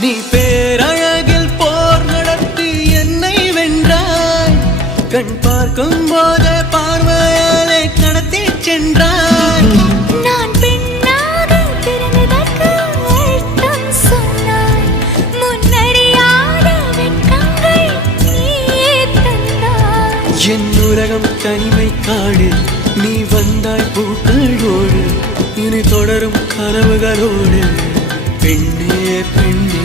நீ பேரழகில் போர் நடத்தி என்னை வென்றாய். கண் பார்க்கும் போதே பார்வையாலே கடத்தி சென்றாய். நான் பெண்ணாக பிறந்ததற்கு அர்த்தம் சொன்னாய். முன்னறியாத வெட்கங்கள் நீயே தந்தாய். என் உலகம் தனிமை காடு. நீ வந்தாய் பூக்களோடு. இனி தொடரும் கனவுகளோடு. பெண்ணே பெண்ணே